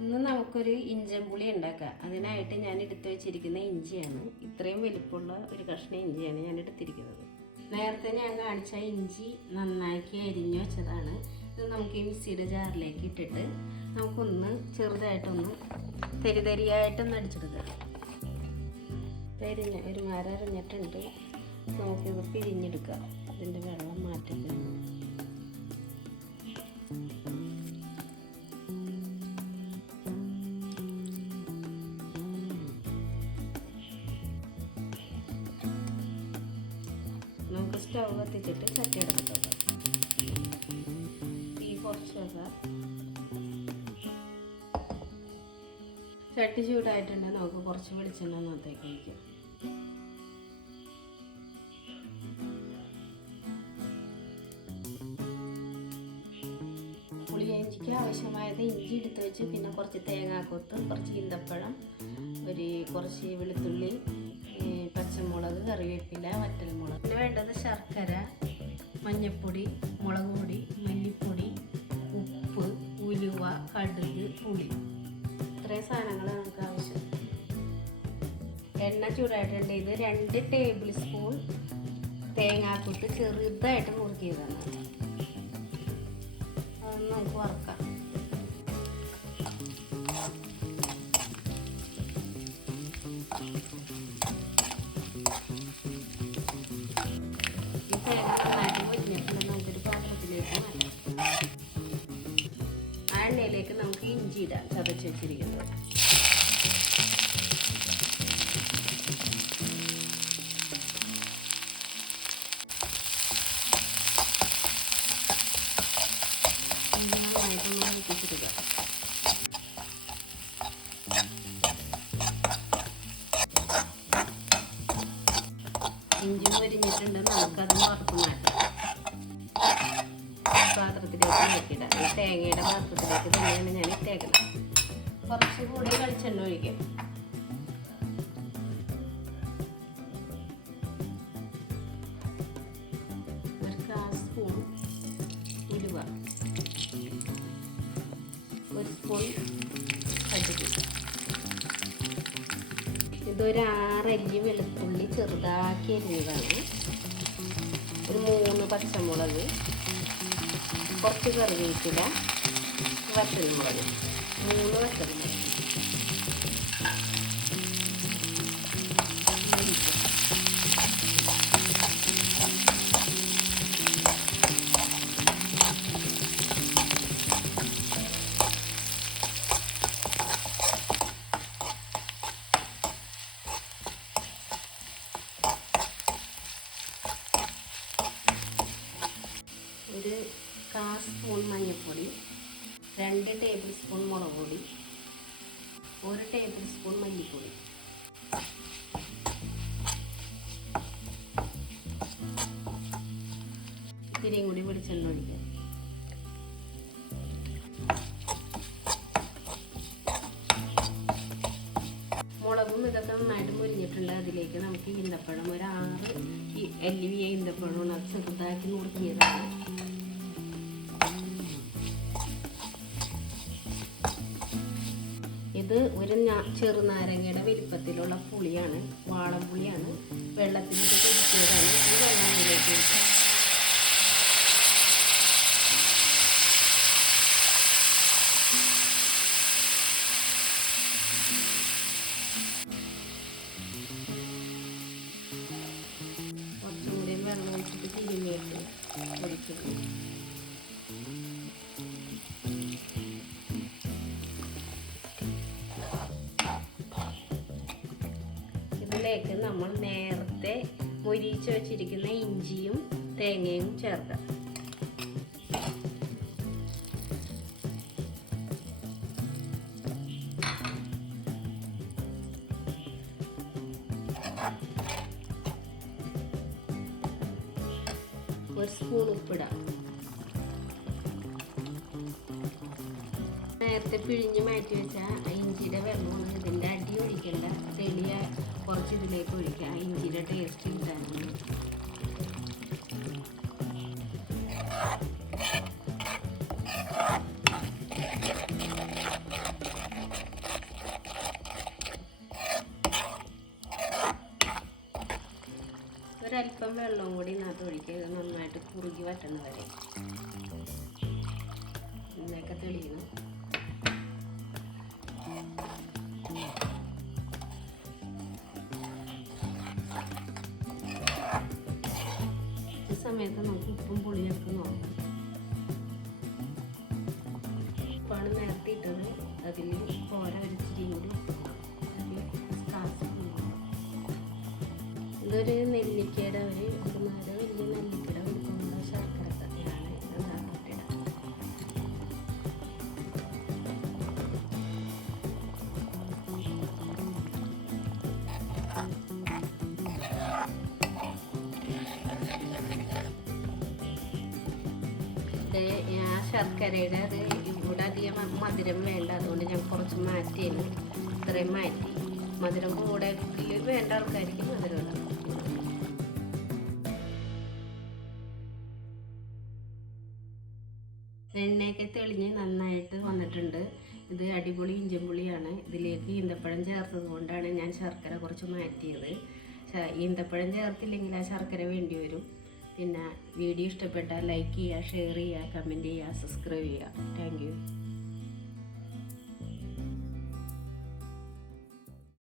ഇന്ന് നമുക്കൊരു ഇഞ്ചമ്പുളി ഉണ്ടാക്കാം. അതിനായിട്ട് ഞാൻ എടുത്തു വെച്ചിരിക്കുന്ന ഇഞ്ചിയാണ്. ഇത്രയും വലിപ്പമുള്ള ഒരു കഷ്ണം ഇഞ്ചിയാണ് ഞാൻ എടുത്തിരിക്കുന്നത്. നേരത്തെ ഞാൻ കാണിച്ച ഇഞ്ചി നന്നാക്കി അരിഞ്ഞു വെച്ചതാണ്. ഇത് നമുക്ക് ഈ മിക്സിയുടെ ജാറിലേക്ക് ഇട്ടിട്ട് നമുക്കൊന്ന് ചെറുതായിട്ടൊന്ന് തരിതരിയായിട്ടൊന്ന് അടിച്ചെടുക്കാം. ഒരു മരം അരിഞ്ഞിട്ടുണ്ട്. നമുക്കിത് പിഴിഞ്ഞെടുക്കാം. ഇതിൻ്റെ വെള്ളം മാറ്റിക്കാം. നമുക്ക് സ്റ്റവ് കത്തിച്ചിട്ട് ചട്ടി എടുക്കാം. തീ കുറച്ച് വെക്കാം. ചട്ടി ചൂടായിട്ടുണ്ടെങ്കിൽ നമുക്ക് കുറച്ച് വെളിച്ചെണ്ണ അകത്തേക്ക് ഒഴിക്കാം. പുളിയിഞ്ചിക്ക് ആവശ്യമായത് ഇഞ്ചി എടുത്ത് വെച്ച്, പിന്നെ കുറച്ച് തേങ്ങാക്കൊത്ത്, കുറച്ച് ഈന്തപ്പഴം, കുറച്ച് വെളുത്തുള്ളി, പച്ചമുളക്, കറിവേപ്പില, വറ്റൽമുളക്. പിന്നെ വേണ്ടത് ശർക്കര, മഞ്ഞൾപ്പൊടി, മുളക് പൊടി, മല്ലിപ്പൊടി, ഉപ്പ്, ഉലുവ, കടുക്, പുളി. ഇത്രയും സാധനങ്ങളാണ് നമുക്ക് ആവശ്യം. എണ്ണ ചൂടായിട്ടുണ്ട്. ഇത് 2 ടേബിൾ സ്പൂൺ തേങ്ങാക്കൊത്ത് ചെറുതായിട്ട് മുറുക്കിയതാണ്. അതൊന്ന് നമുക്ക് വറുക്കാം. ഈ തേങ്ങ നന്നായിട്ട് പൊരിഞ്ഞിട്ടുണ്ടെങ്കിൽ നമുക്കൊരു പാത്രത്തിലേക്ക് മാറ്റാം. ആ എണ്ണയിലേക്ക് നമുക്ക് ഇഞ്ചി ഇടാം, ചതച്ച് വെച്ചിരിക്കുന്നത്. നന്നായിട്ടൊന്ന് മൂപ്പിച്ചെടുക്കാം. ഇഞ്ചി പൊരിഞ്ഞിട്ടുണ്ട്. നമുക്കത് വറുത്ത് മാറ്റാം. പാത്രത്തിലേക്ക് വെക്കിടാം. ഈ തേങ്ങയുടെ പാത്രത്തിലേക്ക് തന്നെയാണ് ഞാൻ ഇട്ടേക്കുന്നത്. കുറച്ചുകൂടി വെളിച്ചെണ്ണ ഒഴിക്കാം. ഒരു 1/4 സ്പൂൺ ഉലുവ, 1 സ്പൂൺ കടുക്, ഇതൊരു 6 അല്ലി വെളുത്തുള്ളി ചെറുതാക്കി അരിഞ്ഞതാണ്, ഒരു 3 പച്ചമുളക്, കുറച്ച് കറിവേപ്പില, വറ്റൽമുളക്, 3 വറ്റൽമുളക്. ഒരു 1/4 സ്പൂൺ മഞ്ഞൾപ്പൊടി, 2 ടേബിൾ സ്പൂൺ മുളക് പൊടി, 1 ടേബിൾ സ്പൂൺ മല്ലിപ്പൊടി. ഇത്തിരിയും കൂടി വെളിച്ചെണ്ണ ഒഴിക്കാം. മുളകും ഇതൊക്കെ നന്നായിട്ട് മുരിഞ്ഞിട്ടുണ്ട്. അതിലേക്ക് നമുക്ക് ഈന്തപ്പഴം, ഒരു 6 അല്ലി ഈന്തപ്പഴമാണ്. അത് ചെറുതാക്കി നുറുക്കിയതാണ്. ഇത് ഒരു ചെറുനാരങ്ങയുടെ വലിപ്പത്തിലുള്ള പുളിയാണ്, വാളംപുളിയാണ്. വെള്ളത്തിലേക്ക് കുടിച്ചതാണ്. ഈ വെള്ളം ഇതിലേക്ക് ഒഴിക്കാം. കുറച്ചുകൂടി വെള്ളം ഒഴിച്ചിട്ട് തിരിഞ്ഞിട്ട് ഒഴിക്കുന്നു. ഇതിലേക്ക് നമ്മൾ നേരത്തെ മൊരിയിച്ച് വെച്ചിരിക്കുന്ന ഇഞ്ചിയും തേങ്ങയും ചേർക്കാം. ഒരു സ്പൂൺ ഉപ്പിടാം. നേരത്തെ പിഴിഞ്ഞ് മാറ്റി വെച്ച ഇഞ്ചിയുടെ വെള്ളമാണ്. ഇതിൻ്റെ അടി ഒഴിക്കേണ്ട, തെളിയ കുറച്ച് ഇതിലേക്ക് ഒഴിക്കാം. ഇഞ്ചിയുടെ ടേസ്റ്റ് കിട്ടാനാണ്. അല്പം വെള്ളവും കൂടി ഇതിനകത്ത് ഒഴിക്കുക. ഇത് നന്നായിട്ട് കുറുകി വറ്റണ വരെ. ഇതിനൊക്കെ തെളിയണം. ഈ സമയത്ത് നമുക്ക് ഉപ്പും പുളിയൊക്കെ നോക്കാം. ഉപ്പാണ് നേരത്തെ ഇട്ടത്. അതിൽ പോര ഒരിച്ചിരിയും കൂടി ഇതൊരു നെല്ലിക്കയുടെ ഒരു വലിയ നെല്ലിക്കയുടെ വലിപ്പമുള്ള ശർക്കര കറിയാണ്. ആ ശർക്കരയുടെ അത് ഇവിടെ അധികം മധുരം വേണ്ട, അതുകൊണ്ട് ഞാൻ കുറച്ച് മാറ്റിയാണ്. ഇത്രയും മാറ്റി. മധുരം കൂടെ വേണ്ട ആൾക്കാർക്ക് മധുരം ഇടാം. എണ്ണയൊക്കെ തെളിഞ്ഞ് നന്നായിട്ട് വന്നിട്ടുണ്ട്. ഇത് അടിപൊളി ഇഞ്ചിപ്പുളിയാണ്. ഇതിലേക്ക് ഈന്തപ്പഴം ചേർത്തത് കൊണ്ടാണ് ഞാൻ ശർക്കര കുറച്ച് മാറ്റിയത്. ഈന്തപ്പഴം ചേർത്തില്ലെങ്കിൽ ആ ശർക്കര വേണ്ടി വരും. പിന്നെ വീഡിയോ ഇഷ്ടപ്പെട്ടാൽ ലൈക്ക് ചെയ്യുക, ഷെയർ ചെയ്യുക, കമൻറ്റ് ചെയ്യുക, സബ്സ്ക്രൈബ് ചെയ്യുക. Thank you.